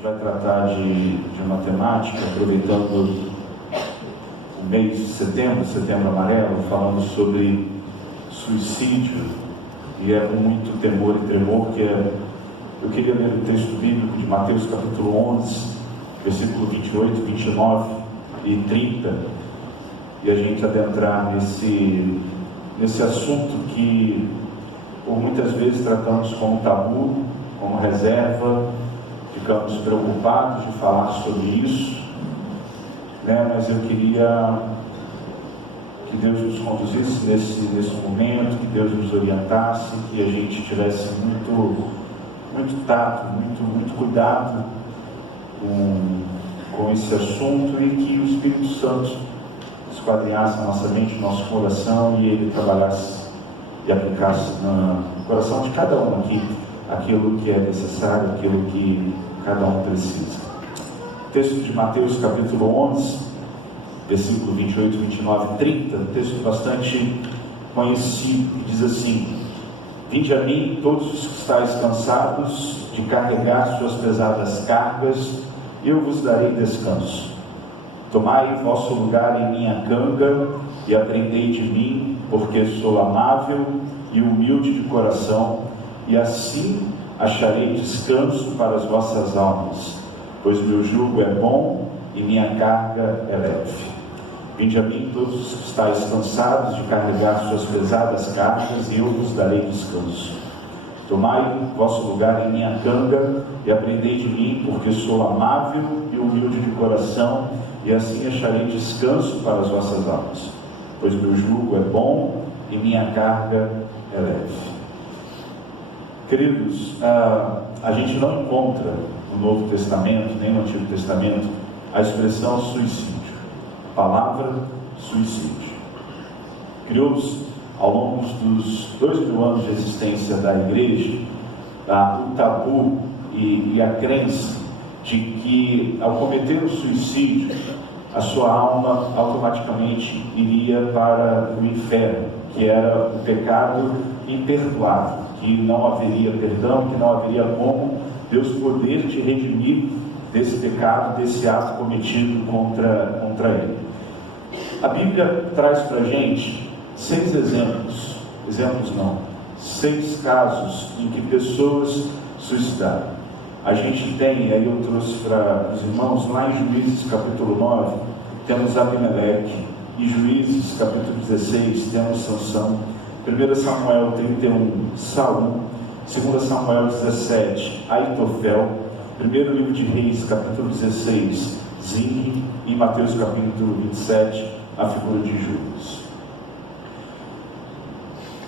gente vai tratar de matemática, aproveitando o mês de setembro, setembro amarelo, falando sobre suicídio, e é com muito temor e tremor que eu queria ler o texto bíblico de Mateus capítulo 11, versículo 28, 29 e 30, e a gente adentrar nesse assunto que por muitas vezes tratamos como tabu, como reserva, ficamos preocupados de falar sobre isso, mas eu queria que Deus nos conduzisse nesse momento, que Deus nos orientasse, que a gente tivesse muito tato, muito cuidado com esse assunto, e que o Espírito Santo esquadrinhasse a nossa mente, nosso coração, e Ele trabalhasse e aplicasse no coração de cada um aqui aquilo que é necessário, aquilo que cada um precisa. Texto de Mateus capítulo 11, versículo 28, 29 e 30, texto bastante conhecido, que diz assim: Vinde a mim todos os que estáis cansados de carregar suas pesadas cargas, e eu vos darei descanso. Tomai vosso lugar em minha canga e aprendei de mim, porque sou amável e humilde de coração, e assim acharei descanso para as vossas almas, pois meu jugo é bom e minha carga é leve. Vinde a mim todos os que estáis cansados de carregar suas pesadas cargas, e eu vos darei descanso. Tomai vosso lugar em minha canga e aprendei de mim, porque sou amável e humilde de coração, e assim acharei descanso para as vossas almas, pois meu jugo é bom e minha carga é leve. Queridos, a gente não encontra no Novo Testamento, nem no Antigo Testamento, a expressão suicídio, a palavra suicídio. Criou-se, ao longo dos 2000 anos de existência da igreja, o tabu e a crença de que, ao cometer o suicídio, a sua alma automaticamente iria para o inferno, que era um pecado imperdoável, que não haveria perdão, que não haveria como Deus poder te redimir desse pecado, desse ato cometido contra Ele. A Bíblia traz para a gente 6 6 casos em que pessoas suicidaram. A gente tem, aí eu trouxe para os irmãos, lá em Juízes capítulo 9, temos Abimeleque, e Juízes capítulo 16, temos Sansão, 1 Samuel 31, Saul, 2 Samuel 17, Aitofel, 1 livro de Reis capítulo 16, Zimri, e Mateus capítulo 27, a figura de Judas.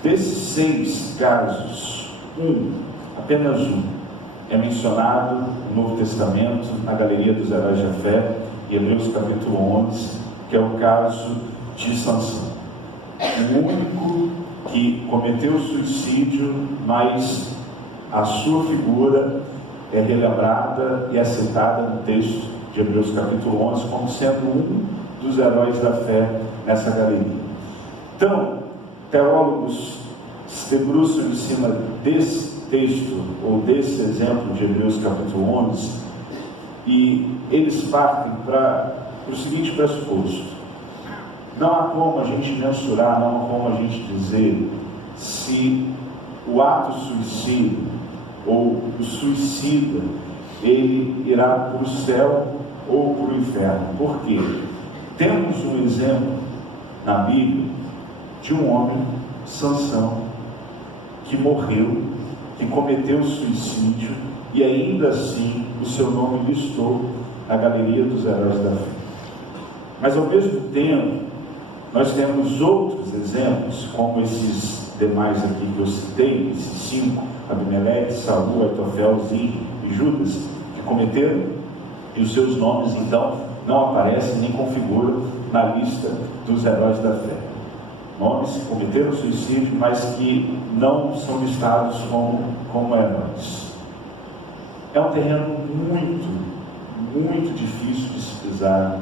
Desses 6 casos, apenas um, é mencionado no Novo Testamento, na Galeria dos Heróis da Fé, em Hebreus capítulo 11, que é o caso de Sansão. O único que cometeu suicídio, mas a sua figura é relembrada e aceitada no texto de Hebreus capítulo 11, como sendo um dos heróis da fé nessa galeria. Então, teólogos se debruçam em cima desse texto, ou desse exemplo de Hebreus capítulo 11, e eles partem para o seguinte pressuposto: não há como a gente mensurar, não há como a gente dizer se o ato suicida ou o suicida ele irá para o céu ou para o inferno. Por quê? Temos um exemplo na Bíblia de um homem, Sansão, que morreu, que cometeu suicídio, e ainda assim o seu nome listou na Galeria dos Heróis da Fé. Mas ao mesmo tempo, nós temos outros exemplos, como esses demais aqui que eu citei, esses 5, Abimeleque, Saul, Aitofel, Zimri e Judas, que cometeram, e os seus nomes então não aparecem nem configuram na lista dos heróis da fé. Nomes que cometeram suicídio, mas que não são listados como heróis. É um terreno muito difícil de se pisar,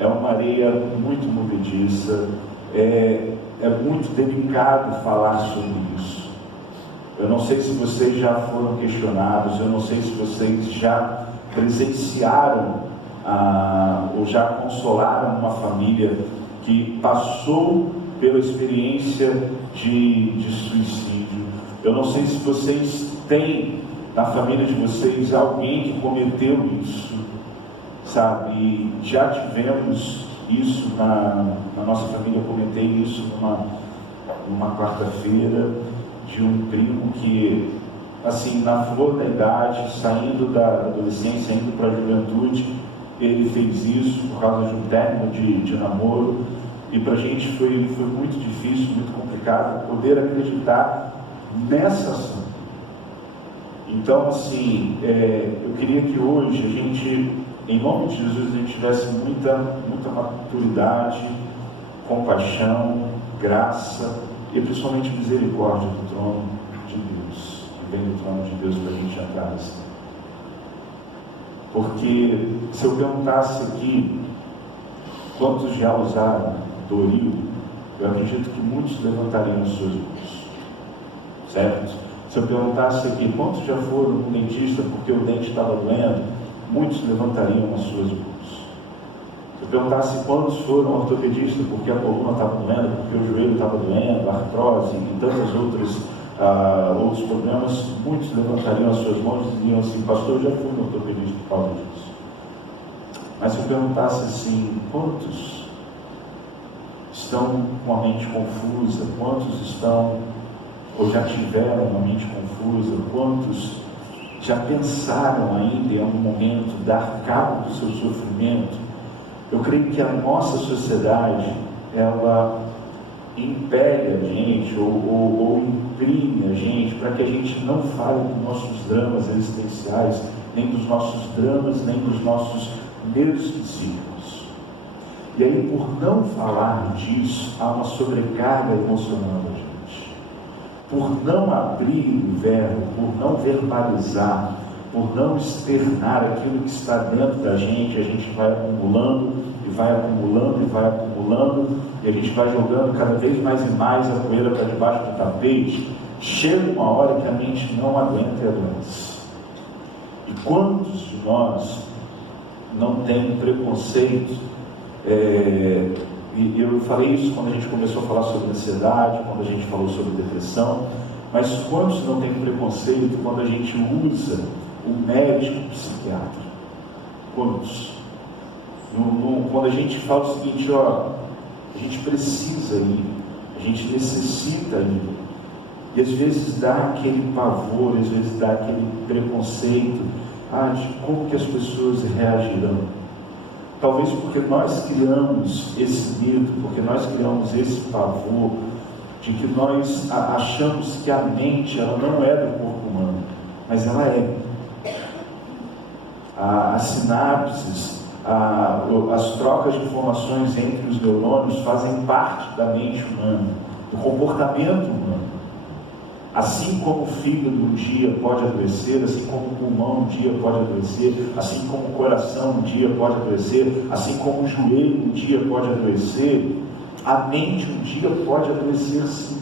é uma areia muito movediça, é muito delicado falar sobre isso. Eu não sei se vocês já foram questionados, eu não sei se vocês já presenciaram ou já consolaram uma família que passou pela experiência de suicídio. Eu não sei se vocês têm na família de vocês alguém que cometeu isso, sabe? E já tivemos isso na nossa família. Eu comentei isso numa quarta-feira, de um primo que, assim, na flor da idade, saindo da adolescência, indo para a juventude, ele fez isso por causa de um término de namoro. E para a gente foi muito difícil, muito complicado poder acreditar nessa ação. Então, assim, eu queria que hoje a gente, em nome de Jesus, a gente tivesse muita maturidade, compaixão, graça e principalmente misericórdia do trono de Deus, que vem do trono de Deus para a gente entrar nesse tempo. Porque se eu perguntasse aqui quantos já usaram Doril, eu acredito que muitos levantariam as suas mãos, certo? Se eu perguntasse aqui quantos já foram no dentista porque o dente estava doendo, muitos levantariam as suas mãos. Se eu perguntasse quantos foram ao ortopedista porque a coluna estava doendo, porque o joelho estava doendo, a artrose e tantos outros problemas, muitos levantariam as suas mãos e diriam assim: pastor, eu já fui no ortopedista por causa disso. Mas se eu perguntasse assim, quantos estão com a mente confusa, quantos estão ou já tiveram uma mente confusa, quantos já pensaram ainda em algum momento dar cabo do seu sofrimento, eu creio que a nossa sociedade, ela impele a gente ou imprime a gente para que a gente não fale dos nossos dramas existenciais, nem dos nossos dramas, nem dos nossos medos psíquicos. E aí, por não falar disso, há uma sobrecarga emocional da gente. Por não abrir o verbo, por não verbalizar, por não externar aquilo que está dentro da gente, a gente vai acumulando e vai acumulando e vai acumulando, e a gente vai jogando cada vez mais e mais a poeira para debaixo do tapete. Chega uma hora que a mente não aguenta e adoece. E quantos de nós não tem preconceito? E eu falei isso quando a gente começou a falar sobre ansiedade, quando a gente falou sobre depressão, mas quantos não tem preconceito quando a gente usa o médico psiquiatra? Quantos? Quando a gente fala o seguinte, a gente precisa ir, a gente necessita ir, e às vezes dá aquele pavor, às vezes dá aquele preconceito, de como que as pessoas reagirão. Talvez porque nós criamos esse medo, porque nós criamos esse pavor, de que nós achamos que a mente, ela não é do corpo humano, mas ela é. As sinapses, as trocas de informações entre os neurônios fazem parte da mente humana, do comportamento humano. Assim como o fígado um dia pode adoecer, assim como o pulmão um dia pode adoecer, assim como o coração um dia pode adoecer, assim como o joelho um dia pode adoecer, a mente um dia pode adoecer sim.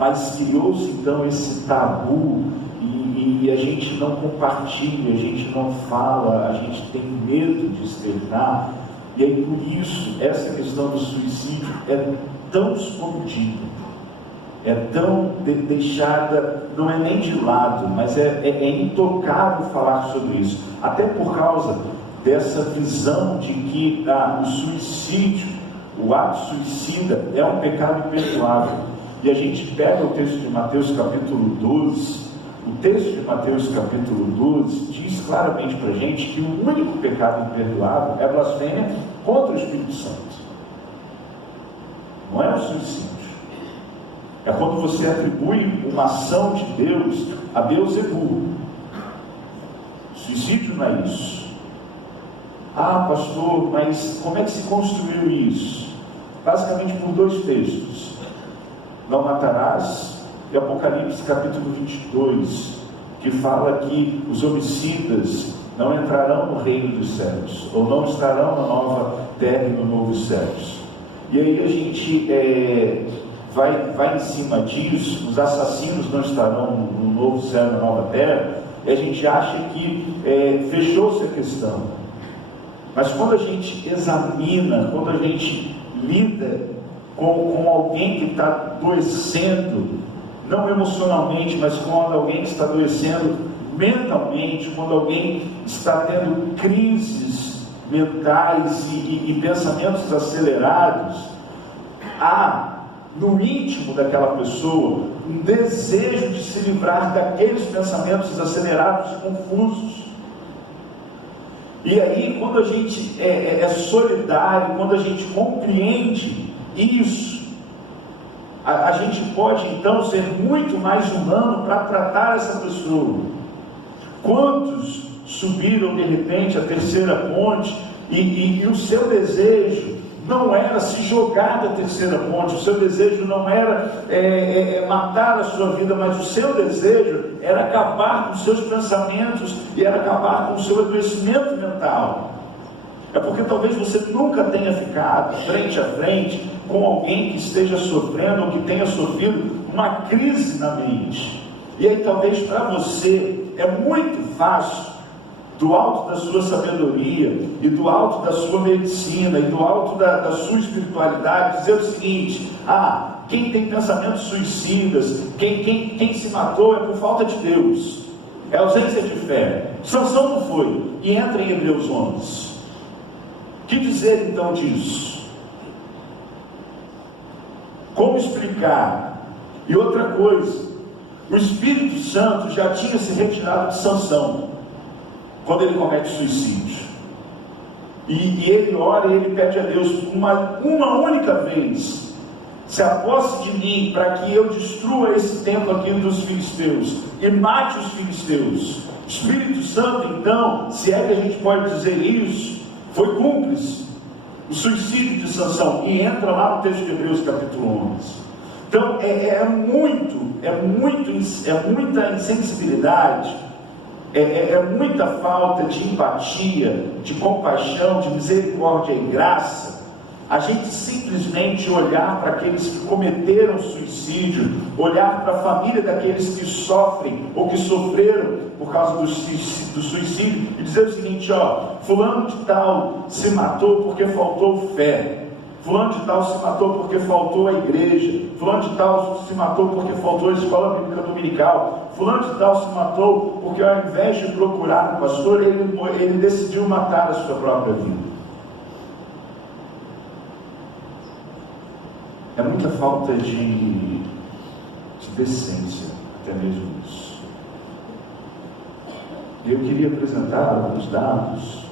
Mas criou-se então esse tabu e a gente não compartilha, a gente não fala, a gente tem medo de externar, e aí por isso essa questão do suicídio é tão escondida, é tão deixada, não é nem de lado, mas é intocável falar sobre isso, até por causa dessa visão de que o suicídio, o ato suicida é um pecado imperdoável. E a gente pega o texto de Mateus capítulo 12, o texto de Mateus capítulo 12 diz claramente para a gente que o único pecado imperdoável é a blasfêmia contra o Espírito Santo. Não é o suicídio. É quando você atribui uma ação de Deus a Beelzebul. Suicídio não é isso. Pastor, mas como é que se construiu isso? Basicamente por dois textos: não matarás, e Apocalipse capítulo 22, que fala que os homicidas não entrarão no reino dos céus, ou não estarão na nova terra e no novo céus. E aí a gente vai em cima disso: os assassinos não estarão no novo céu e na nova terra, e a gente acha que fechou-se a questão. Mas quando a gente examina, quando a gente lida com alguém que está adoecendo, não emocionalmente, mas quando alguém está adoecendo mentalmente, quando alguém está tendo crises mentais e pensamentos acelerados, há no íntimo daquela pessoa um desejo de se livrar daqueles pensamentos acelerados e confusos. E aí, quando a gente é solidário, quando a gente compreende isso, a gente pode então ser muito mais humano para tratar essa pessoa. Quantos subiram de repente a terceira ponte e o seu desejo não era se jogar da terceira ponte, o seu desejo não era matar a sua vida, mas o seu desejo era acabar com os seus pensamentos e era acabar com o seu adoecimento mental. É porque talvez você nunca tenha ficado frente a frente com alguém que esteja sofrendo ou que tenha sofrido uma crise na mente. E aí talvez para você é muito fácil, do alto da sua sabedoria e do alto da sua medicina e do alto da sua espiritualidade, dizer o seguinte: quem tem pensamentos suicidas, quem se matou é por falta de Deus, é ausência de fé. Sansão não foi. E entra em Hebreus 11. Que dizer então disso? Como explicar? E outra coisa, o Espírito Santo já tinha se retirado de Sansão quando ele comete suicídio, e ele ora e ele pede a Deus uma única vez: se aposse de mim para que eu destrua esse templo aqui dos filisteus e mate os filisteus. O Espírito Santo, então, se é que a gente pode dizer isso, foi cúmplice o suicídio de Sansão, e entra lá no texto de Hebreus capítulo 11. Então é muita insensibilidade, é muita falta de empatia, de compaixão, de misericórdia e graça, a gente simplesmente olhar para aqueles que cometeram suicídio, olhar para a família daqueles que sofrem ou que sofreram por causa do suicídio e dizer o seguinte: fulano de tal se matou porque faltou fé, fulano de tal se matou porque faltou a igreja, fulano de tal se matou porque faltou a escola bíblica dominical, fulano de tal se matou porque ao invés de procurar um pastor, ele decidiu matar a sua própria vida. É muita falta de decência, até mesmo isso. Eu queria apresentar alguns dados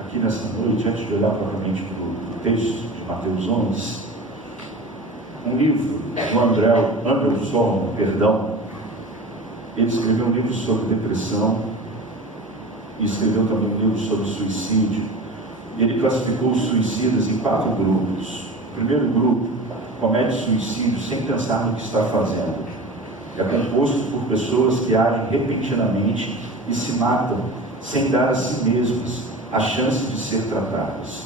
aqui nessa noite, antes de olhar propriamente para o texto de Mateus 11. Um livro do Anderson, ele escreveu um livro sobre depressão e escreveu também um livro sobre suicídio. Ele classificou os suicidas em 4 grupos. O primeiro grupo comete suicídio sem pensar no que está fazendo. É composto por pessoas que agem repentinamente e se matam sem dar a si mesmas a chance de ser tratadas.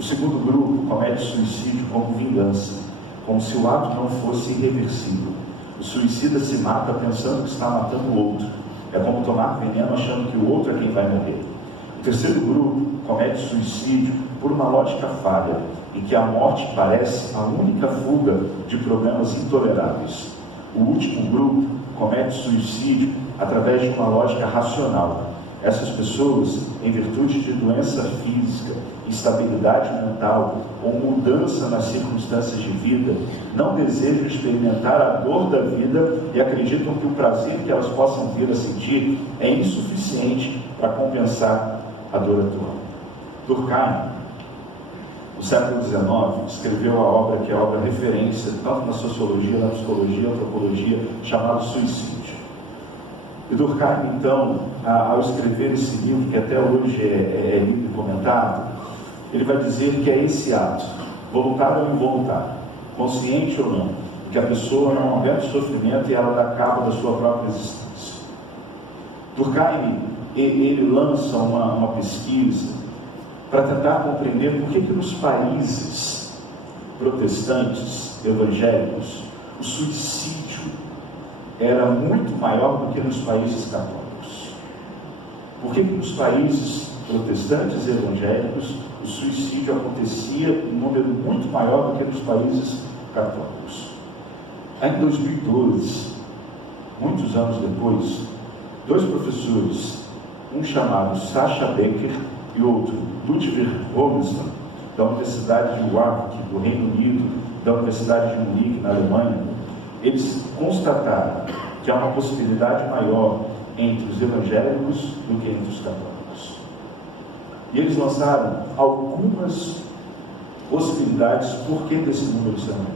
O segundo grupo comete suicídio como vingança, como se o ato não fosse irreversível. O suicida se mata pensando que está matando o outro. É como tomar veneno achando que o outro é quem vai morrer. O terceiro grupo comete suicídio por uma lógica falha, em que a morte parece a única fuga de problemas intoleráveis. O último grupo comete suicídio através de uma lógica racional. Essas pessoas, em virtude de doença física, instabilidade mental ou mudança nas circunstâncias de vida, não desejam experimentar a dor da vida e acreditam que o prazer que elas possam vir a sentir é insuficiente para compensar a dor atual. Durkheim, no século XIX, escreveu a obra que é a obra referência, tanto na sociologia, na psicologia, na antropologia, chamada Suicídio. E Durkheim, então, ao escrever esse livro, que até hoje é lido e comentado, ele vai dizer que é esse ato, voluntário ou involuntário, consciente ou não, que a pessoa não aguenta o sofrimento e ela dá cabo da sua própria existência. Durkheim, ele lança uma pesquisa para tentar compreender por que nos países protestantes, evangélicos, o suicídio era muito maior do que nos países católicos. Por que nos países protestantes e evangélicos o suicídio acontecia em um número muito maior do que nos países católicos? Aí, em 2012, muitos anos depois, dois professores, um chamado Sacha Becker e outro Ludwig Holmesmann, da Universidade de Warwick, do Reino Unido, da Universidade de Munique, na Alemanha, eles constataram que há uma possibilidade maior entre os evangélicos do que entre os católicos. E eles lançaram algumas possibilidades por que desse número ser menor.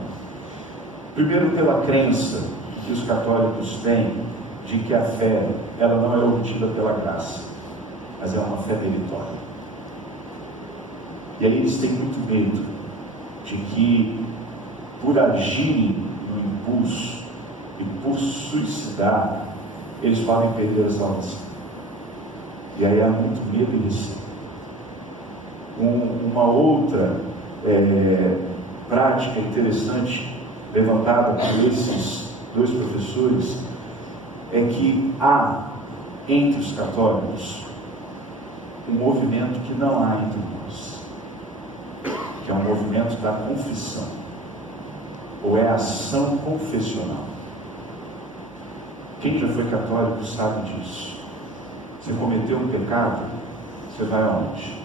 Primeiro, pela crença que os católicos têm de que a fé, ela não é obtida pela graça, mas é uma fé meritória. E aí eles têm muito medo de que, por agirem no impulso e por suicidar, eles podem perder a salvação. E aí há muito medo e receio. Uma outra prática interessante levantada por esses dois professores é que há entre os católicos um movimento que não há entre nós, que é um movimento da confissão, ou é a ação confessional. Quem já foi católico sabe disso. Você cometeu um pecado, você vai aonde?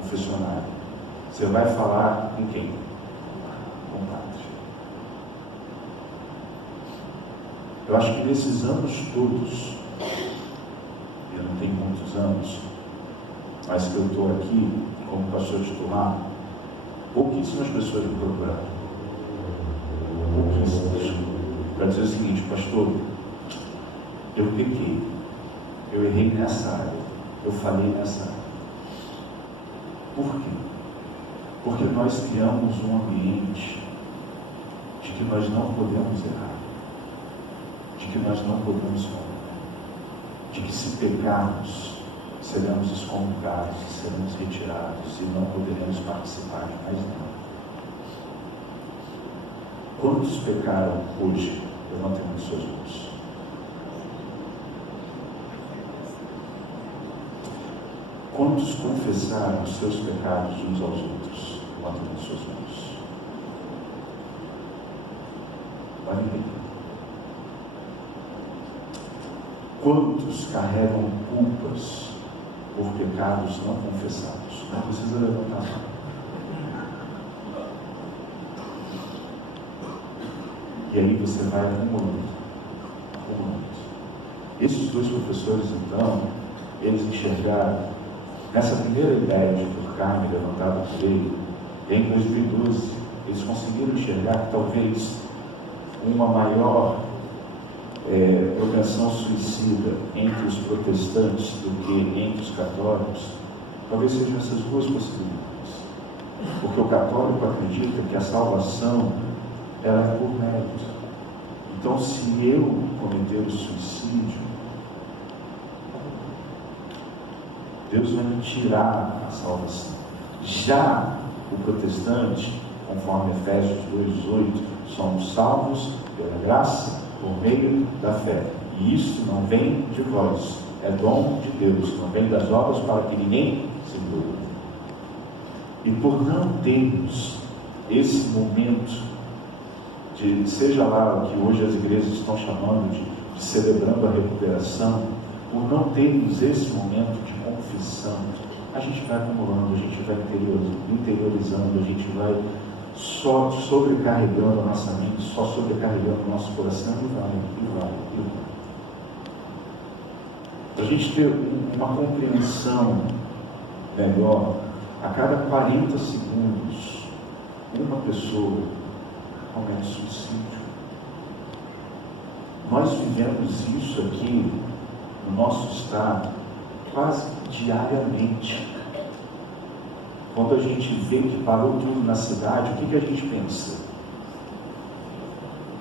Confessionário. Você vai falar com quem? Com o padre. Eu acho que nesses anos todos, eu não tenho muitos anos, mas que eu estou aqui como pastor titular, pouquíssimas pessoas me procuraram. Pouquíssimas. Para dizer o seguinte: pastor, eu pequei, eu errei nessa área, eu falei nessa área. Por quê? Porque nós criamos um ambiente de que nós não podemos errar, de que nós não podemos falhar, de que se pecarmos, seremos excomungados, seremos retirados e não poderemos participar de mais nada. Quantos pecaram hoje? Levantem as suas mãos. Quantos confessaram os seus pecados uns aos outros? Levantem as suas mãos. Olha bem. Quantos carregam culpas por pecados não confessados? Não precisa levantar a mão. E aí você vai acumulando. Esses dois professores, então, eles enxergaram, nessa primeira ideia de Durkheim levantada por ele, em 2012, eles conseguiram enxergar que talvez uma maior propensão suicida entre os protestantes do que entre os católicos, talvez sejam essas duas possibilidades. Porque o católico acredita que a salvação, ela é por mérito. Então, se eu cometer o suicídio, Deus vai me tirar a salvação. Já o protestante, conforme Efésios 2:8, somos salvos pela graça por meio da fé. E isso não vem de vós, é dom de Deus, não vem das obras para que ninguém se glorie. E por não termos esse momento de, seja lá o que hoje as igrejas estão chamando de celebrando a recuperação, por não termos esse momento de confissão, a gente vai acumulando, a gente vai interiorizando, a gente vai só sobrecarregando a nossa mente, só sobrecarregando o nosso coração e vai. Para a gente ter uma compreensão melhor, a cada 40 segundos, uma pessoa comete suicídio. Nós vivemos isso aqui no nosso estado quase diariamente. Quando a gente vê que parou tudo na cidade, o que a gente pensa?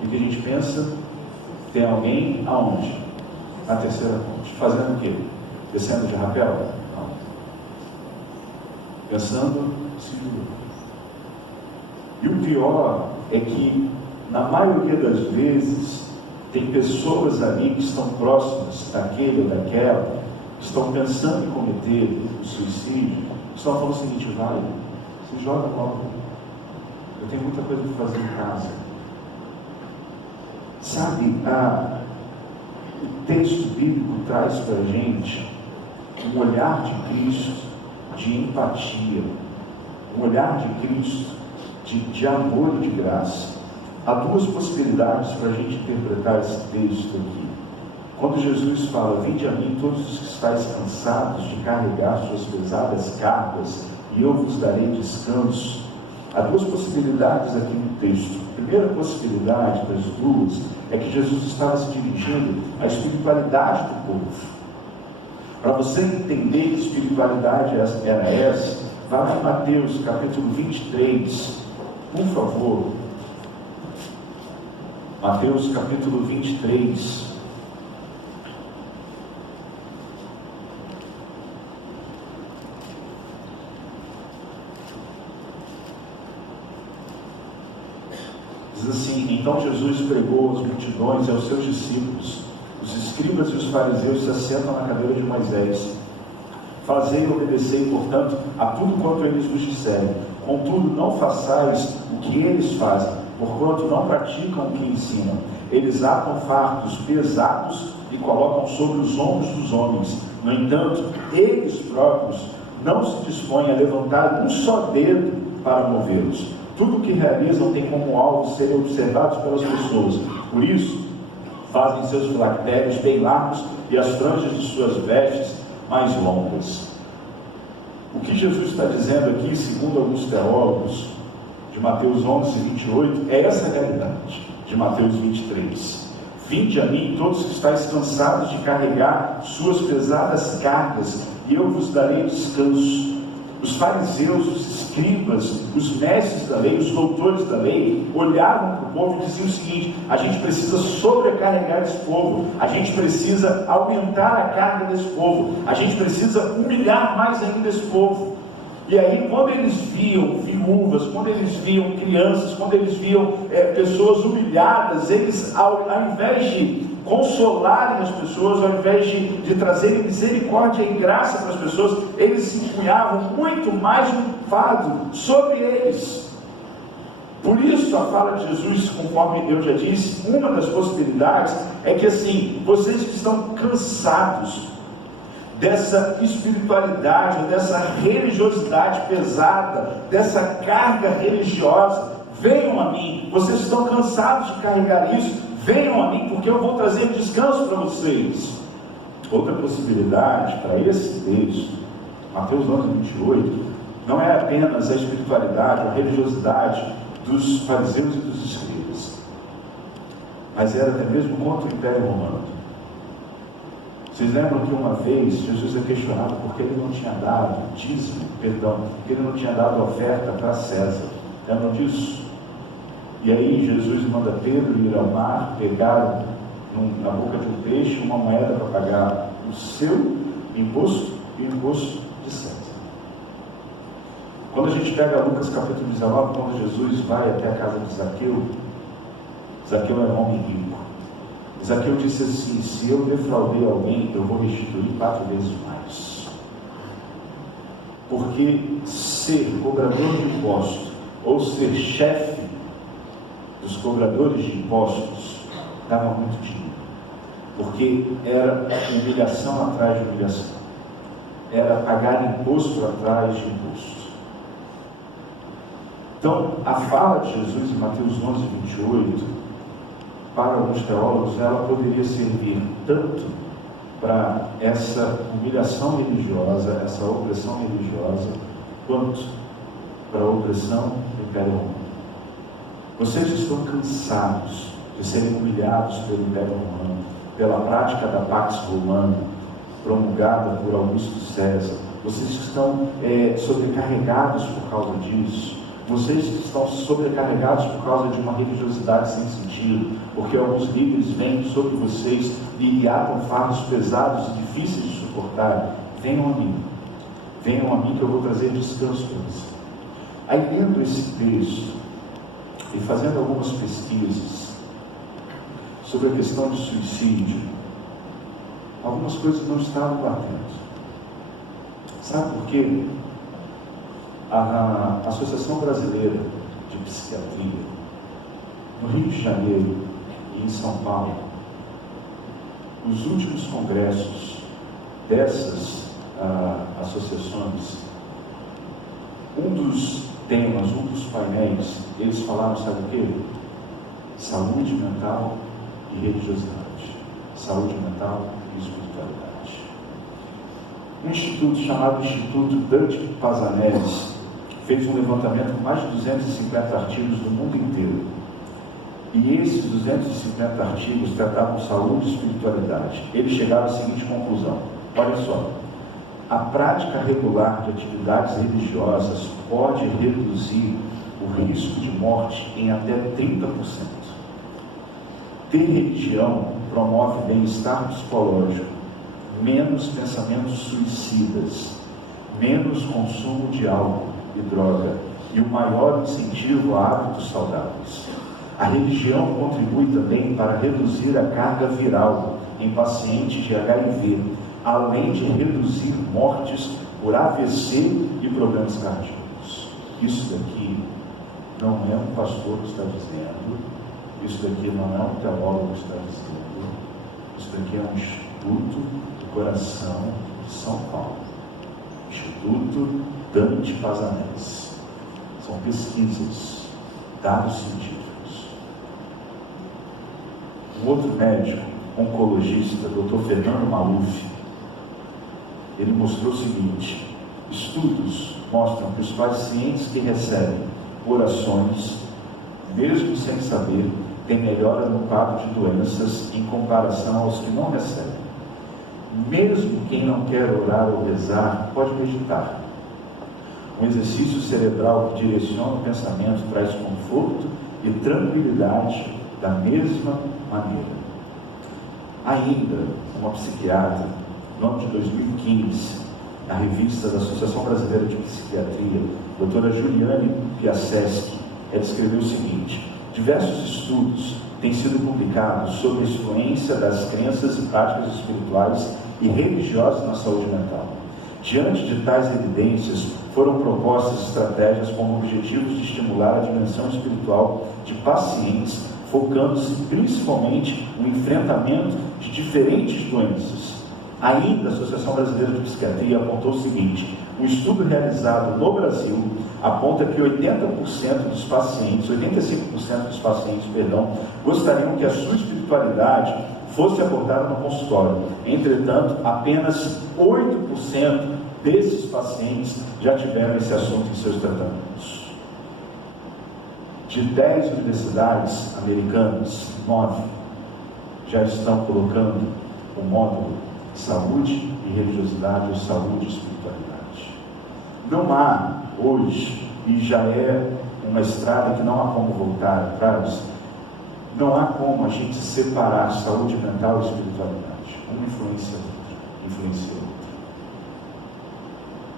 O que a gente pensa? Tem alguém aonde? Na terceira ponte. Fazendo o quê? Descendo de rapel? Não. Pensando seguro. E o pior é que, na maioria das vezes, Tem pessoas ali que estão próximas daquele ou daquela, que estão pensando em cometer o suicídio, estão falando o seguinte: vai, se joga logo, eu tenho muita coisa para fazer em casa. Sabe, o texto bíblico traz para a gente um olhar de Cristo, de empatia, um olhar de Cristo, de amor e de graça. Há duas possibilidades para a gente interpretar esse texto aqui. Quando Jesus fala: vinde a mim todos os que estáis cansados de carregar suas pesadas cargas, e eu vos darei descanso. Há duas possibilidades aqui no texto. A primeira possibilidade das duas é que Jesus estava se dirigindo à espiritualidade do povo. Para você entender que espiritualidade era essa, vá lá em Mateus capítulo 23, por favor. Mateus capítulo 23. Diz assim: então Jesus pregou às multidões e aos seus discípulos: os escribas e os fariseus se assentam na cadeira de Moisés. Fazei e obedecei, portanto, a tudo quanto eles vos disserem. Contudo, não façais o que eles fazem, porquanto não praticam o que ensinam. Eles atam fardos pesados e colocam sobre os ombros dos homens. No entanto, eles próprios não se dispõem a levantar um só dedo para movê-los. Tudo o que realizam tem como alvo serem observados pelas pessoas. Por isso, fazem seus filactérios bem largos e as franjas de suas vestes mais longas. O que Jesus está dizendo aqui, segundo alguns teólogos, de Mateus 11, 28, é essa realidade de Mateus 23. Vinde a mim todos que estáis cansados de carregar suas pesadas cargas, e eu vos darei descanso. Os fariseus, os escribas, os mestres da lei, os doutores da lei, olhavam para o povo e diziam o seguinte: a gente precisa sobrecarregar esse povo, a gente precisa aumentar a carga desse povo, a gente precisa humilhar mais ainda esse povo. E aí, quando eles viam viúvas, quando eles viam crianças, quando eles viam pessoas humilhadas, eles, ao invés de consolarem as pessoas, ao invés de trazerem misericórdia e graça para as pessoas, eles empunhavam muito mais um fardo sobre eles. Por isso a fala de Jesus, conforme eu já disse, uma das possibilidades é que assim, vocês que estão cansados dessa espiritualidade, dessa religiosidade pesada, dessa carga religiosa, venham a mim. Vocês estão cansados de carregar isso, venham a mim, porque eu vou trazer descanso para vocês. Outra possibilidade para esse texto, Mateus 11, 28, não é apenas a espiritualidade, a religiosidade dos fariseus e dos escribas, mas era até mesmo contra o Império Romano. Vocês lembram que uma vez Jesus é questionado porque ele não tinha dado porque ele não tinha dado oferta para César. Lembram disso? E aí Jesus manda Pedro ir ao mar, pegar na boca de um peixe uma moeda para pagar o seu imposto e o imposto de César. Quando a gente pega Lucas capítulo 19, quando Jesus vai até a casa de Zaqueu, Zaqueu era um homem rico. Zaqueu disse assim: se eu defraudei alguém, eu vou restituir 4 vezes mais. Porque ser cobrador de impostos ou ser chefe dos cobradores de impostos dava muito dinheiro, porque era humilhação atrás de humilhação, era pagar imposto atrás de imposto. Então a fala de Jesus em Mateus 11, 28, para alguns teólogos, ela poderia servir tanto para essa humilhação religiosa, essa opressão religiosa, quanto para a opressão do Império Romano. Vocês estão cansados de serem humilhados pelo Império Romano, pela prática da Pax Romana, promulgada por Augusto César. Vocês estão sobrecarregados por causa disso. Vocês estão sobrecarregados por causa de uma religiosidade sem sentido, porque alguns líderes vêm sobre vocês e atam fardos pesados e difíceis de suportar. Venham a mim que eu vou trazer descanso para vocês. Aí, lendo esse texto e fazendo algumas pesquisas sobre a questão de suicídio, algumas coisas não estavam batendo. Sabe por quê? A Associação Brasileira de Psiquiatria, no Rio de Janeiro e em São Paulo, os últimos congressos dessas associações, um dos temas, um dos painéis, eles falaram, sabe o quê? Saúde mental e religiosidade. Saúde mental e espiritualidade. Um instituto chamado Instituto Dante Pazzanese fez um levantamento com mais de 250 artigos do mundo inteiro. E esses 250 artigos tratavam saúde e espiritualidade. Eles chegaram à seguinte conclusão: olha só, a prática regular de atividades religiosas pode reduzir o risco de morte em até 30%. Ter religião promove bem-estar psicológico, menos pensamentos suicidas, menos consumo de álcool e droga e o maior incentivo a hábitos saudáveis. A religião contribui também para reduzir a carga viral em pacientes de HIV, além de reduzir mortes por AVC e problemas cardíacos. Isso daqui não é um pastor que está dizendo, isso daqui não é um teólogo que está dizendo, isso daqui é um Instituto do Coração de São Paulo, Instituto Dante Pazzanese. São pesquisas, dados científicos. Um outro médico, oncologista, Dr. Fernando Maluf, ele mostrou o seguinte: estudos mostram que os pacientes que recebem orações, mesmo sem saber, têm melhora no quadro de doenças em comparação aos que não recebem. Mesmo quem não quer orar ou rezar, pode meditar. Um exercício cerebral que direciona o pensamento traz conforto e tranquilidade da mesma maneira. Ainda, uma psiquiatra, no ano de 2015, na revista da Associação Brasileira de Psiquiatria, doutora Juliane Piaseschi, ela escreveu o seguinte: diversos estudos têm sido publicados sobre a influência das crenças e práticas espirituais e religiosas na saúde mental. Diante de tais evidências, foram propostas estratégias com objetivos de estimular a dimensão espiritual de pacientes, focando-se principalmente no enfrentamento de diferentes doenças. Ainda, a Associação Brasileira de Psiquiatria apontou o seguinte: um estudo realizado no Brasil aponta que 85% dos pacientes, gostariam que a sua espiritualidade fosse abordada no consultório. Entretanto, apenas 8% desses pacientes já tiveram esse assunto em seus tratamentos. De 10 universidades americanas, 9 já estão colocando o módulo saúde e religiosidade ou saúde e espiritualidade. Não há hoje, e já é uma estrada que não há como voltar atrás, não há como a gente separar saúde mental e espiritualidade. Uma influencia outra.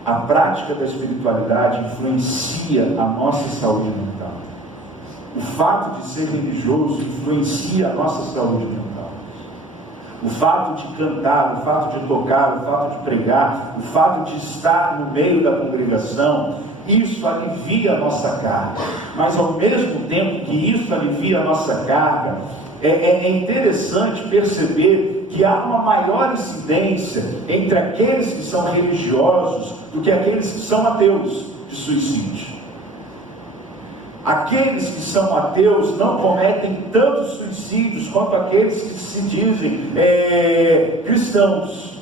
A prática da espiritualidade influencia a nossa saúde mental. O fato de ser religioso influencia a nossa saúde mental. O fato de cantar, o fato de tocar, o fato de pregar, o fato de estar no meio da congregação, isso alivia a nossa carga. Mas ao mesmo tempo que isso alivia a nossa carga, é interessante perceber que há uma maior incidência entre aqueles que são religiosos do que aqueles que são ateus de suicídio. Aqueles que são ateus não cometem tantos suicídios quanto aqueles que se dizem cristãos.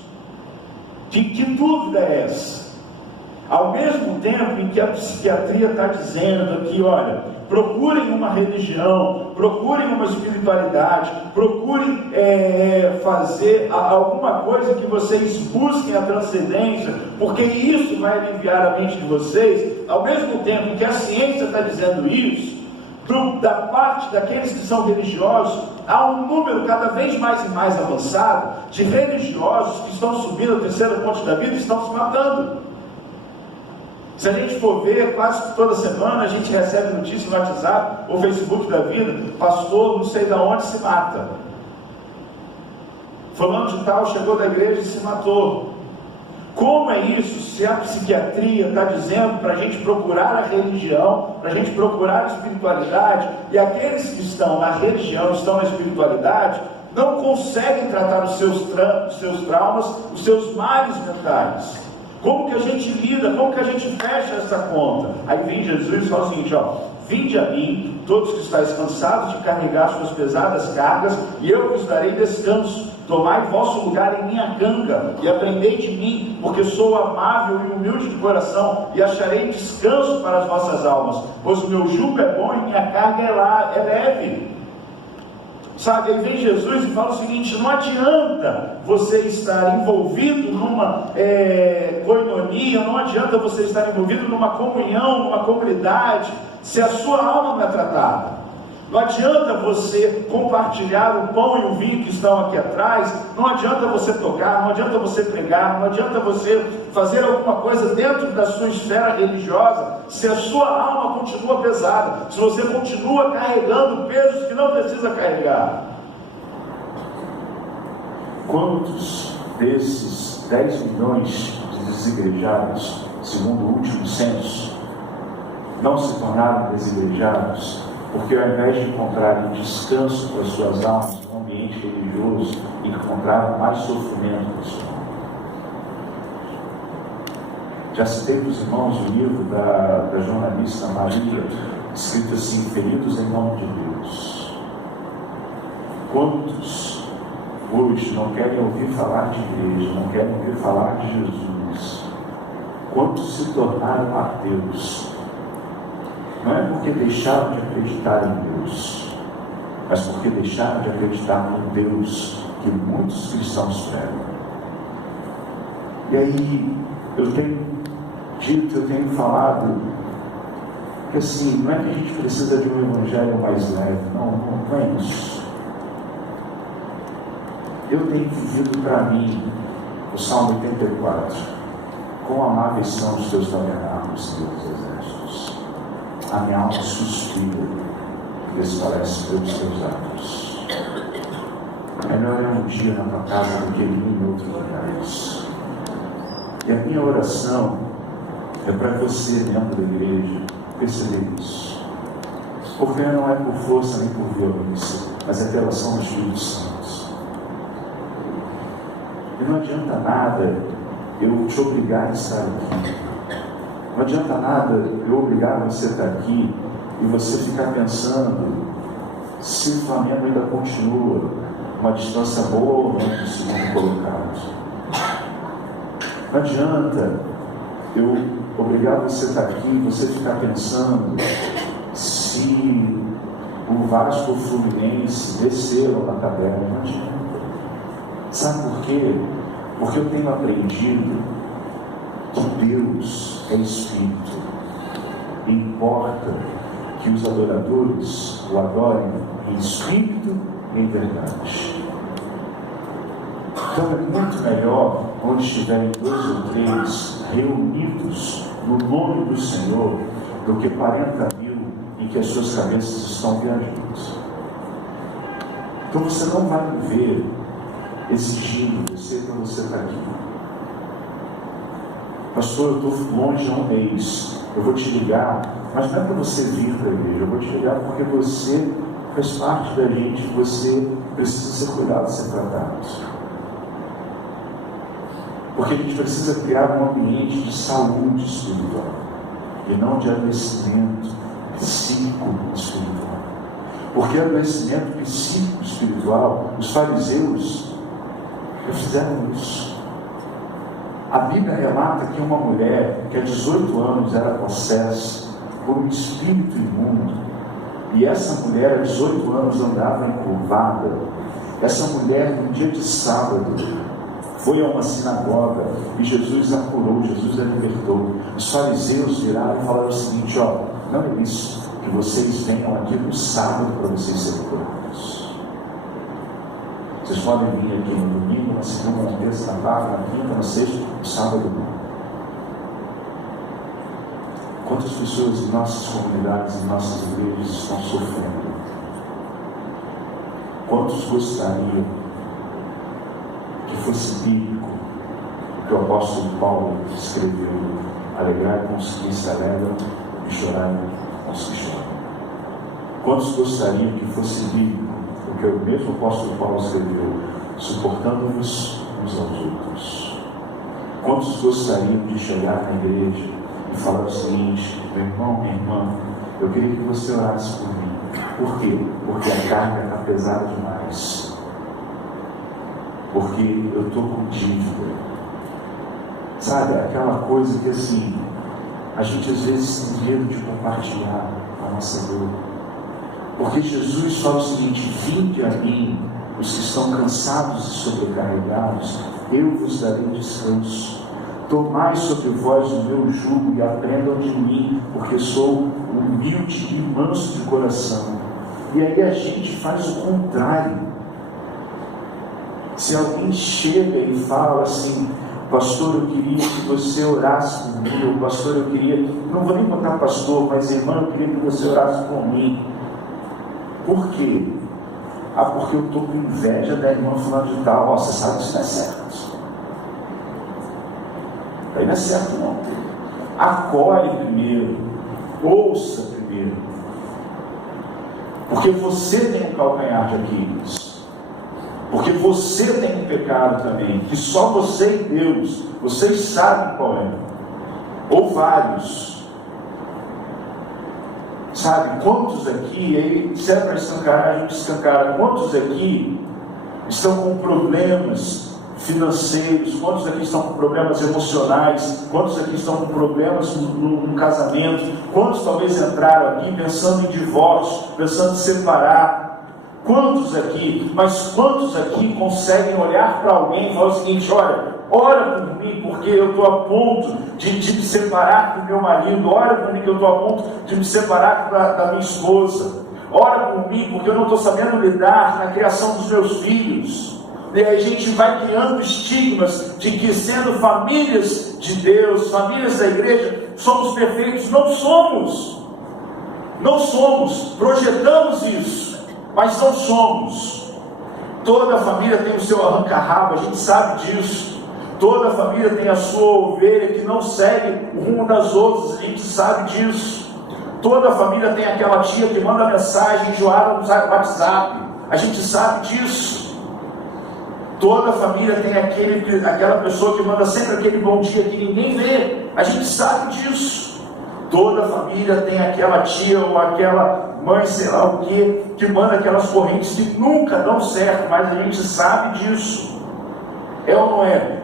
Que dúvida é essa? Ao mesmo tempo em que a psiquiatria está dizendo aqui, olha, procurem uma religião, procurem uma espiritualidade, procurem fazer alguma coisa que vocês busquem a transcendência, porque isso vai aliviar a mente de vocês. Ao mesmo tempo em que a ciência está dizendo isso, da parte daqueles que são religiosos, há um número cada vez mais e mais avançado de religiosos que estão subindo ao terceiro ponto da vida e estão se matando. Se a gente for ver, quase toda semana a gente recebe notícia no WhatsApp ou Facebook da vida: pastor não sei de onde se mata. fulano de tal chegou da igreja e se matou. Como é isso se a psiquiatria está dizendo para a gente procurar a religião, para a gente procurar a espiritualidade, e aqueles que estão na religião, estão na espiritualidade, não conseguem tratar os seus traumas, os seus males mentais? Como que a gente lida, como que a gente fecha essa conta? Aí vem Jesus e fala o seguinte, vinde a mim, todos que estáis cansados de carregar suas pesadas cargas, e eu vos darei descanso. Tomai vosso lugar em minha canga, e aprendei de mim, porque sou amável e humilde de coração, e acharei descanso para as vossas almas, pois o meu jugo é bom e minha carga é leve. Sabe, aí vem Jesus e fala o seguinte: não adianta você estar envolvido numa koinonia, não adianta você estar envolvido numa comunhão, numa comunidade, se a sua alma não é tratada. Não adianta você compartilhar o pão e o vinho que estão aqui atrás, não adianta você tocar, não adianta você pregar, não adianta você fazer alguma coisa dentro da sua esfera religiosa, se a sua alma continua pesada, se você continua carregando pesos que não precisa carregar. Quantos desses 10 milhões de desigrejados, segundo o último censo, não se tornaram desigrejados porque, ao invés de encontrarem descanso para as suas almas no ambiente religioso, encontraram mais sofrimento para a sua alma? Já citei para os irmãos o livro da jornalista Maria, escrito assim: Feridos em nome de Deus. Quantos hoje não querem ouvir falar de igreja, não querem ouvir falar de Jesus? Quantos se tornaram ateus? Não é porque deixaram de acreditar em Deus, mas porque deixaram de acreditar no Deus que muitos cristãos pregam. E aí, eu tenho falado que assim, não é que a gente precisa de um evangelho mais leve, não é isso. Eu tenho vivido para mim o Salmo 84: quão amáveis são os teus tabernáculos, Senhor dos exércitos. A minha alma suspira, que desfalece pelos teus atos. Melhor é um dia na tua casa do que em outros lugares. E a minha oração é para você, dentro da igreja, perceber isso. Porque não é por força nem por violência, mas é pela ação do Espírito Santo. E não adianta nada eu te obrigar a estar aqui. Não adianta nada eu obrigar você a estar aqui e você ficar pensando se o Flamengo ainda continua uma distância boa ou não do segundo colocado. Não adianta eu obrigar você a estar aqui e você ficar pensando se o Vasco ou o Fluminense desceram na tabela. Não adianta. Sabe por quê? Porque eu tenho aprendido que Deus é Espírito, e importa que os adoradores o adorem em Espírito e em verdade. Então é muito melhor onde estiverem 2 ou 3 reunidos no nome do Senhor, do que 40 mil em que as suas cabeças estão viajando. Então você não vai me ver exigindo você para você estar aqui. Pastor, eu estou longe há um mês, eu vou te ligar, mas não é para você vir para a igreja, eu vou te ligar porque você faz parte da gente, você precisa ser cuidado, ser tratado. Porque a gente precisa criar um ambiente de saúde espiritual, e não de adoecimento psíquico espiritual. Porque adoecimento psíquico espiritual, os fariseus já fizeram isso. A Bíblia relata que uma mulher que há 18 anos era possessa por um espírito imundo, e essa mulher há 18 anos andava encurvada. Essa mulher, no dia de sábado, foi a uma sinagoga e Jesus a curou, Jesus a libertou. Os fariseus viraram e falaram o seguinte: não é isso, que vocês venham aqui no sábado para vocês serem curados. Vocês podem vir aqui no domingo, na segunda, na terça, na quarta, na quinta, na sexta, no sábado não. Quantas pessoas em nossas comunidades, em nossas igrejas estão sofrendo? Quantos gostariam fosse bíblico, o que o apóstolo Paulo escreveu: alegrai com os que se alegram e chorai com os que choram. Quantos gostariam que fosse bíblico o que o mesmo apóstolo Paulo escreveu: suportando-vos uns aos outros? Quantos gostariam de chegar na igreja e falar o seguinte: meu irmão, minha irmã, eu queria que você orasse por mim? Por quê? Porque a carga está pesada demais. Porque eu estou com dívida. Sabe, aquela coisa que assim, a gente às vezes tem medo de compartilhar a nossa dor. Porque Jesus fala o seguinte: vinde a mim, os que estão cansados e sobrecarregados, eu vos darei descanso. Tomai sobre vós o meu jugo e aprendam de mim, porque sou humilde e manso de coração. E aí a gente faz o contrário. Se alguém chega e fala assim: pastor, eu queria que você orasse por mim, ou pastor, eu queria, não vou nem botar pastor, mas irmã, eu queria que você orasse por mim. Por quê? Porque eu estou com inveja da irmã fulano de tal. Você sabe que isso não é certo. Aí não é certo não. Acolhe primeiro, ouça primeiro, porque você tem um calcanhar de Aquiles, porque você tem um pecado também, que só você e Deus, vocês sabem qual é, ou vários. Sabe, quantos aqui, aí, se é para escancarar, a gente escancara. Quantos aqui estão com problemas financeiros? Quantos aqui estão com problemas emocionais? Quantos aqui estão com problemas no casamento? Quantos talvez entraram aqui pensando em divórcio, pensando em separar? Quantos aqui, mas quantos aqui conseguem olhar para alguém e falar o seguinte: olha, ora por mim, porque eu estou a ponto de me separar do meu marido, ora por mim que eu estou a ponto de me separar da minha esposa, ora por mim porque eu não estou sabendo lidar na criação dos meus filhos. E aí a gente vai criando estigmas de que, sendo famílias de Deus, famílias da igreja, somos perfeitos. Não somos. Não somos. Projetamos isso, mas não somos. Toda família tem o seu arranca-rabo, a gente sabe disso. Toda família tem a sua ovelha que não segue o rumo das outras, a gente sabe disso. Toda família tem aquela tia que manda mensagem enjoada no WhatsApp, a gente sabe disso. Toda família tem aquela pessoa que manda sempre aquele bom dia que ninguém vê, a gente sabe disso. Toda família tem aquela tia ou aquela mãe, sei lá o que manda aquelas correntes que nunca dão certo, mas a gente sabe disso. É ou não é?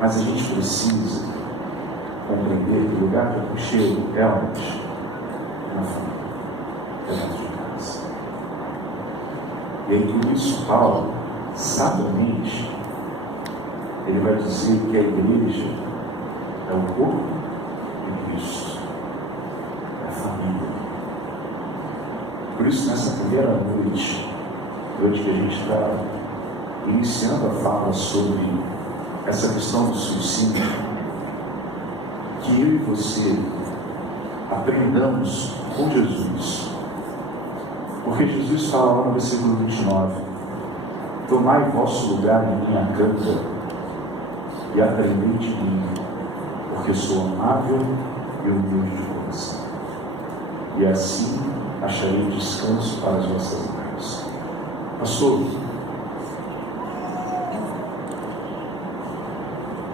Mas a gente precisa compreender que o lugar que eu chego realmente na família, é dentro de casa. E aí, por isso, Paulo, sabiamente, ele vai dizer que a igreja é o corpo de Cristo, é a família. Por isso, nessa primeira noite que a gente está iniciando a fala sobre essa questão do suicídio, que eu e você aprendamos com Jesus. Porque Jesus fala lá no versículo 29: tomai vosso lugar em minha canga e aprendei de mim, porque sou amável e humilde de coração, e assim acharei descanso para as vossas almas. Pastor,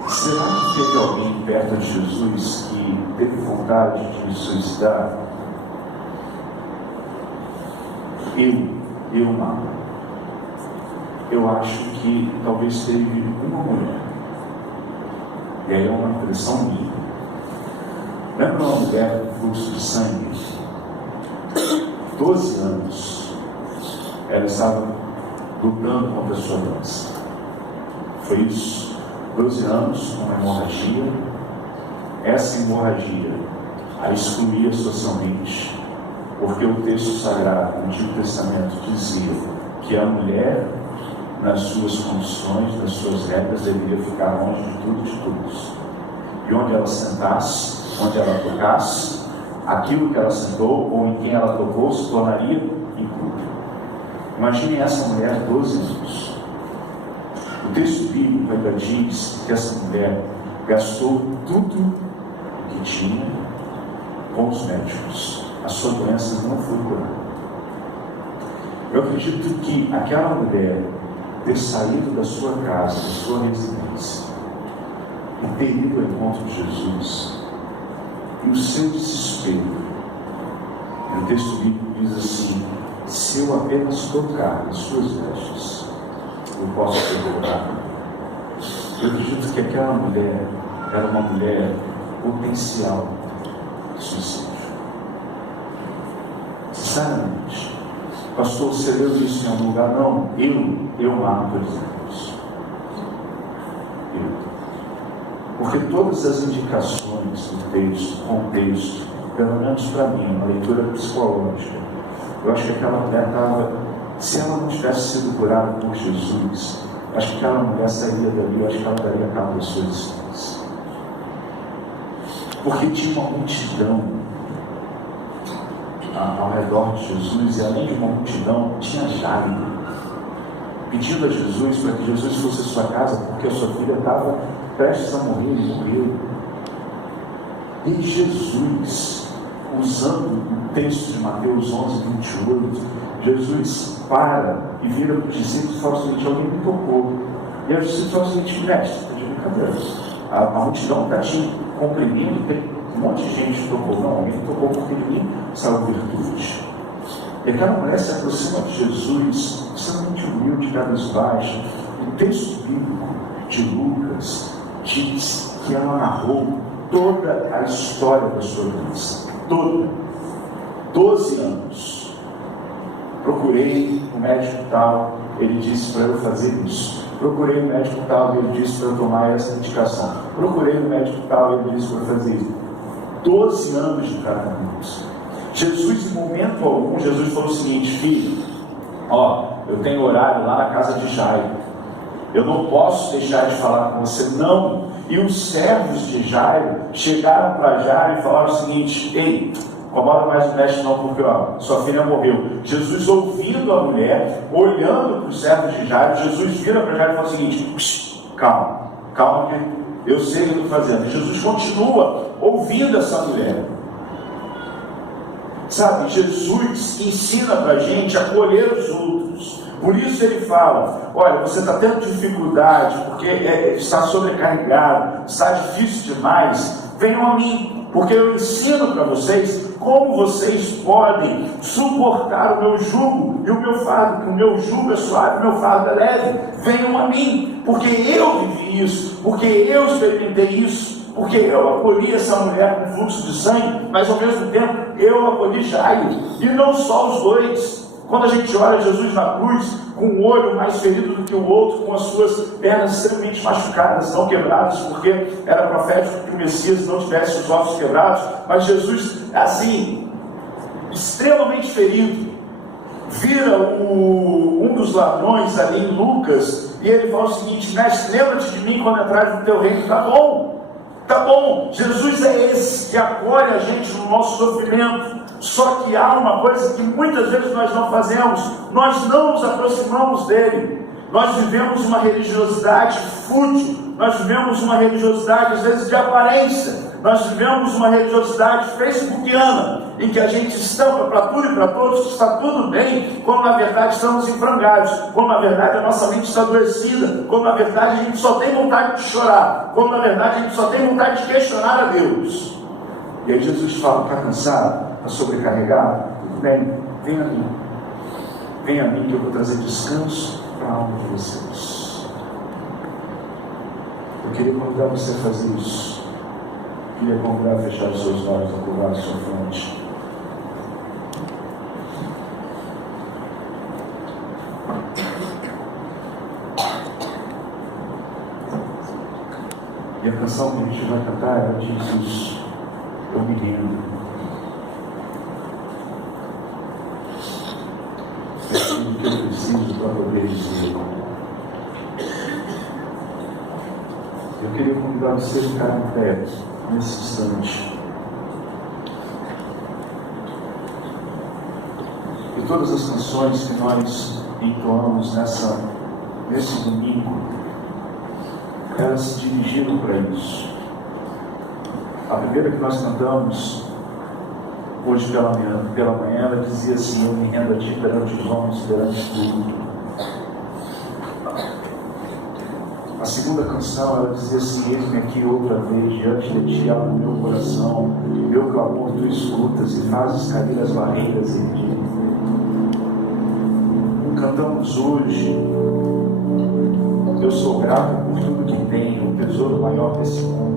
será que teve alguém perto de Jesus que teve vontade de suicidar? Eu não. Eu acho que talvez teve uma mulher. E aí é uma impressão minha. Lembra uma mulher com fluxo de sangue? 12 anos. Ela estava lutando contra a sua doença. Foi isso. 12 anos, uma hemorragia. Essa hemorragia a excluía socialmente, porque o texto sagrado do Antigo Testamento dizia que a mulher, nas suas condições, nas suas regras, deveria ficar longe de tudo e de todos. E onde ela sentasse, onde ela tocasse, aquilo que ela sentou ou em quem ela tocou se tornaria impuro. Imagine essa mulher, 12 anos. O texto bíblico ainda diz que essa mulher gastou tudo que tinha com os médicos. A sua doença não foi curada. Eu acredito que aquela mulher ter saído da sua casa, da sua residência, e ter ido ao encontro de Jesus, e o seu desespero, o texto bíblico diz assim: se eu apenas tocar nas suas vestes, eu posso ser curado. Eu acredito que aquela mulher era uma mulher potencial de suicídio. Sinceramente, pastor, você leu isso em algum lugar? Não, eu mato exemplos. Porque todas as indicações do texto, contexto, pelo menos para mim, uma leitura psicológica, eu acho que aquela mulher estava, se ela não tivesse sido curada por Jesus, acho que aquela mulher sairia dali, eu acho que ela daria cabo das suas existência. Porque tinha uma multidão ao redor de Jesus, e além de uma multidão, tinha Jairo pedindo a Jesus para que Jesus fosse à sua casa, porque a sua filha estava prestes a morrer e morreu. E Jesus, usando o texto de Mateus 11, 28, Jesus para e vira para os discípulos e fala o seguinte: alguém me tocou. E os discípulos falam o seguinte: mestre, está de brincadeira, a multidão está te comprimindo, tem um monte de gente que tocou. Não, alguém tocou porque de mim saiu virtude. E aquela mulher se aproxima de Jesus, extremamente humilde, cabisbaixo. O texto bíblico de Lucas diz que ela narrou toda a história da sua doença. Toda. 12 anos. Procurei o médico tal, ele disse para eu fazer isso. Procurei o médico tal, ele disse para eu tomar essa indicação. Procurei o médico tal, ele disse para eu fazer isso. 12 anos de tratamento. Jesus, em momento algum, Jesus falou o seguinte: filho, eu tenho horário lá na casa de Jairo, eu não posso deixar de falar com você, não. E os servos de Jairo chegaram para Jairo e falaram o seguinte: ei, incomoda mais o mestre não, porque sua filha morreu. Jesus, ouvindo a mulher, olhando para os servos de Jairo, Jesus vira para Jairo e fala o seguinte: calma, que eu sei o que eu estou fazendo. E Jesus continua ouvindo essa mulher. Sabe, Jesus ensina para a gente a acolher os outros. Por isso ele fala: olha, você está tendo dificuldade, porque está sobrecarregado, está difícil demais, venham a mim, porque eu ensino para vocês como vocês podem suportar o meu jugo e o meu fardo, que o meu jugo é suave, o meu fardo é leve. Venham a mim, porque eu vivi isso, porque eu experimentei isso, porque eu acolhi essa mulher com fluxo de sangue, mas ao mesmo tempo eu acolhi Jairo, e não só os dois. Quando a gente olha Jesus na cruz, com um olho mais ferido do que o outro, com as suas pernas extremamente machucadas, não quebradas, porque era profético que o Messias não tivesse os ossos quebrados, mas Jesus, assim, extremamente ferido, vira um dos ladrões ali em Lucas, e ele fala o seguinte: mestre, lembra-te de mim quando entrares no teu reino. Tá bom, Jesus é esse que acolhe a gente no nosso sofrimento. Só que há uma coisa que muitas vezes nós não fazemos: nós não nos aproximamos dele. Nós vivemos uma religiosidade fútil, nós vivemos uma religiosidade às vezes de aparência, nós vivemos uma religiosidade facebookiana, em que a gente estampa para tudo e para todos que está tudo bem, quando na verdade estamos em frangalhos, quando na verdade a nossa mente está adoecida, quando na verdade a gente só tem vontade de chorar, quando na verdade a gente só tem vontade de questionar a Deus. E aí Jesus fala: está cansado? Está sobrecarregado? Tudo bem, vem a mim. Vem a mim que eu vou trazer descanso para a alma de vocês. Eu queria convidar você a fazer isso. Eu queria convidar a fechar os seus olhos, a curvar a sua fronte. E a canção que a gente vai cantar, ela diz isso: eu me rendo. É tudo que eu preciso para poder dizer. Eu queria convidar você a ficar em pé nesse instante. E todas as canções que nós entoamos nesse domingo, elas se dirigiram para isso. A primeira que nós cantamos hoje pela manhã, ela dizia assim: eu me rendo a ti perante os homens, perante tudo. A segunda canção, ela dizia assim: eis-me aqui outra vez, diante de ti abro o meu coração, meu clamor tu escutas e fazes cair as barreiras em ti. Cantamos hoje: eu sou grato por tudo que tenho, o tesouro maior desse mundo.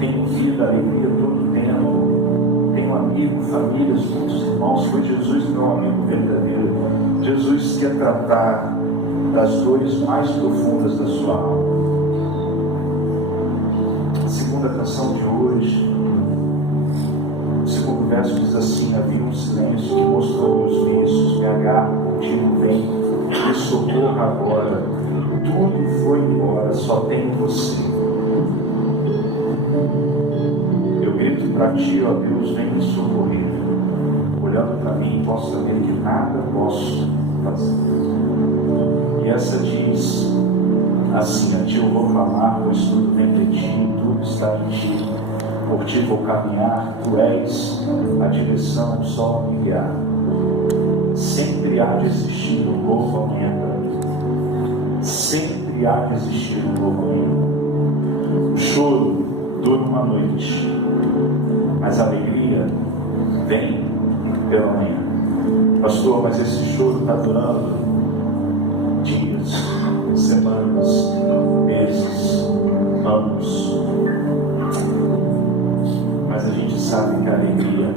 Tenho vida, alegria todo o tempo. Tenho amigo, famílias, muitos irmãos. Foi Jesus meu amigo verdadeiro. Jesus quer tratar das dores mais profundas da sua alma. A segunda canção de hoje, o segundo verso diz assim: havia um silêncio que mostrou meus vícios, me agarro contigo, vem, me socorra agora. Tudo foi embora, só tenho você. Eu grito para ti, ó Deus, vem me socorrer. Olhando para mim, posso saber que nada posso fazer. E essa diz assim: a ti eu vou clamar, pois tudo vem de ti, tudo está em ti. Por ti vou caminhar, tu és a direção, o sol a me guiar. Sempre há de existir um novo amanhã para mim. Sempre há de existir um novo amanhã. O choro dura uma noite, mas a alegria vem pela manhã. Pastor, mas esse choro está durando dias, semanas, meses, anos. Mas a gente sabe que a alegria,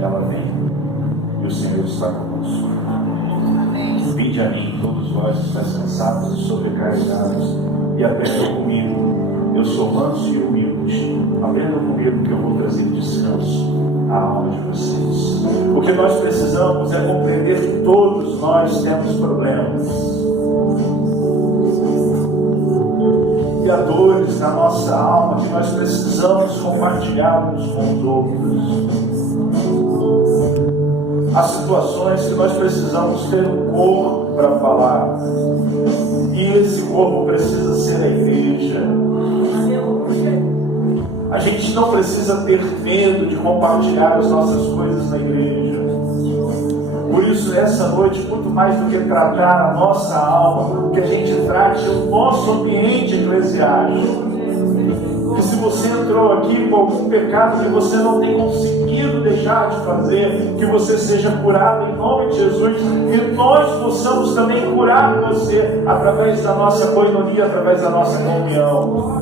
ela vem, e o Senhor está conosco. Vinde a mim, todos vós que estáis cansados e sobrecarregados, e aprendam comigo. Eu sou manso e humilde. Aprendam comigo que eu vou trazer descanso à alma de vocês. O que nós precisamos é compreender que todos nós temos problemas e há dores na nossa alma que nós precisamos compartilhar uns com os outros. Há situações que nós precisamos ter um corpo para falar, e esse corpo precisa ser a igreja. A gente não precisa ter medo de compartilhar as nossas coisas na igreja. Por isso, essa noite, muito mais do que tratar a nossa alma, que a gente trate o nosso ambiente eclesiástico. Que se você entrou aqui com algum pecado que você não tem conseguido deixar de fazer, que você seja curado em nome de Jesus, e nós possamos também curar você através da nossa coinonia, através da nossa comunhão.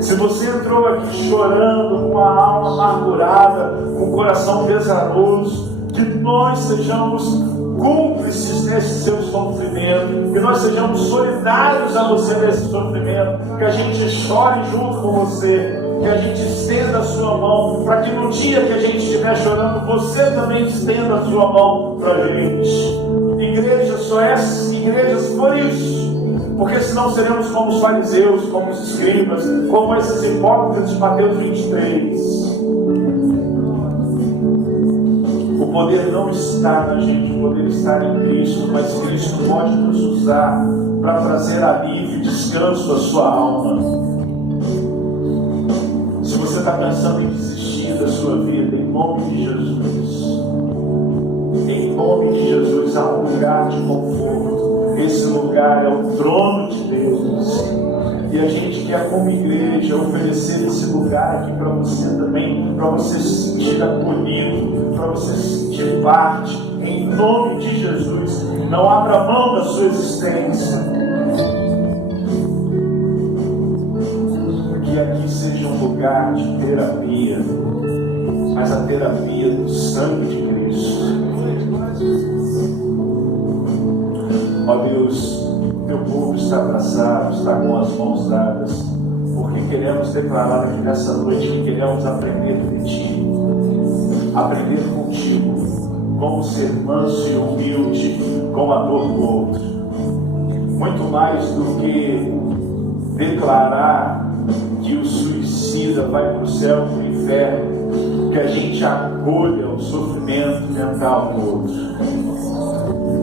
Se você entrou aqui chorando, com a alma amargurada, com o coração pesaroso, que nós sejamos cúmplices nesse seu sofrimento, que nós sejamos solidários a você nesse sofrimento, que a gente chore junto com você, que a gente estenda a sua mão, para que no dia que a gente estiver chorando, você também estenda a sua mão para a gente. Igreja só é igreja se for isso. Porque senão seremos como os fariseus, como os escribas, como esses hipócritas de Mateus 23. O poder não está na gente, o poder está em Cristo, mas Cristo pode nos usar para trazer alívio e descanso à sua alma. Se você está pensando em desistir da sua vida, em nome de Jesus, há um lugar de conforto. Esse lugar é o trono de Deus. E a gente quer, como igreja, oferecer esse lugar aqui para você também, para você se sentir acolhido, para você se sentir parte, em nome de Jesus. Não abra mão da sua existência. Que aqui seja um lugar de terapia, mas a terapia do sangue de Cristo. Ó Deus, teu povo está abraçado, está com as mãos dadas, porque queremos declarar aqui nessa noite que queremos aprender de ti, aprender contigo, como ser manso e humilde, com a dor do outro. Muito mais do que declarar que o suicida vai para o céu e para o inferno, que a gente acolha o sofrimento mental do outro.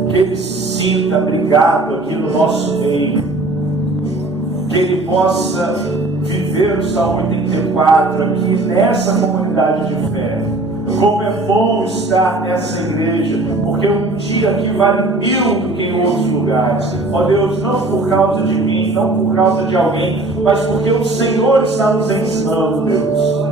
que ele se sinta abrigado aqui no nosso meio, que ele possa viver o Salmo 84 aqui nessa comunidade de fé. Como é bom estar nessa igreja, porque um dia aqui vale 1000 do que em outros lugares. Ó Deus, não por causa de mim, não por causa de alguém, mas porque o Senhor está nos ensinando, Deus.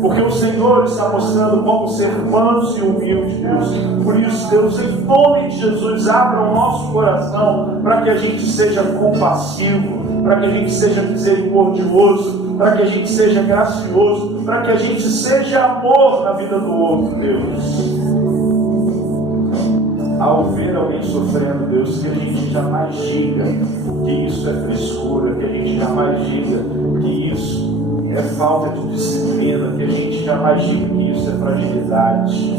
Porque o Senhor está mostrando como ser manso e humilde, Deus. Por isso, Deus, em nome de Jesus, abra o nosso coração para que a gente seja compassivo, para que a gente seja misericordioso, para que a gente seja gracioso, para que a gente seja amor na vida do outro, Deus. Ao ver alguém sofrendo, Deus, que a gente jamais diga que isso é frescura, que a gente jamais diga que isso é falta de disciplina, que a gente jamais diga que isso é fragilidade,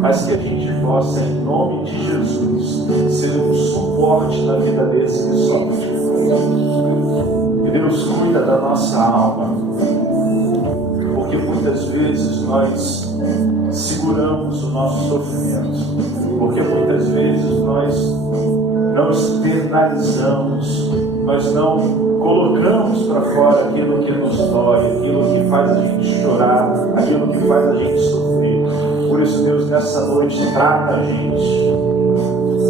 mas que a gente possa, em nome de Jesus, ser um suporte na vida desse que sofre. Que Deus cuida da nossa alma, porque muitas vezes nós seguramos o nosso sofrimento, porque muitas vezes nós não externalizamos, nós não colocamos para fora aquilo que nos dói, aquilo que faz a gente chorar, aquilo que faz a gente sofrer. Por isso, Deus, nessa noite, trata a gente.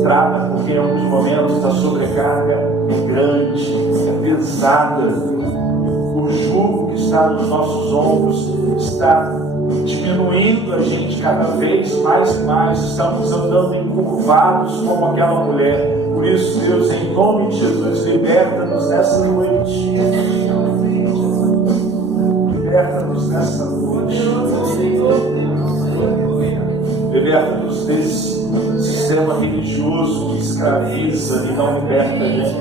Trata, porque em alguns momentos a sobrecarga é grande, é pesada. O jugo que está nos nossos ombros está diminuindo a gente cada vez mais e mais. Estamos andando encurvados como aquela mulher. Por isso, Deus, em nome de Jesus, liberta-nos nessa noite. Liberta-nos nessa noite. Liberta-nos desse sistema religioso que escraviza e não liberta a gente.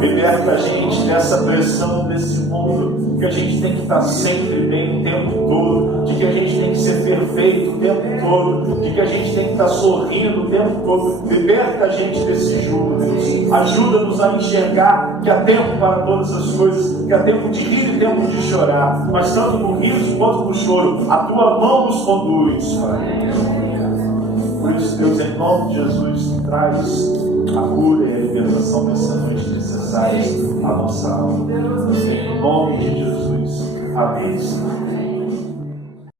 Liberta a gente dessa pressão desse mundo, que a gente tem que estar sempre bem o tempo todo, de que a gente tem que ser perfeito o tempo todo, de que a gente tem que estar sorrindo o tempo todo. Liberta a gente desse jugo, Deus. Ajuda-nos a enxergar que há tempo para todas as coisas, que há tempo de rir e tempo de chorar, mas tanto no riso quanto no choro, a tua mão nos conduz, Pai. Por isso, Deus, em nome de Jesus, traz a cura e a libertação dessa noite necessárias à nossa alma. Em nome de Jesus. Amém.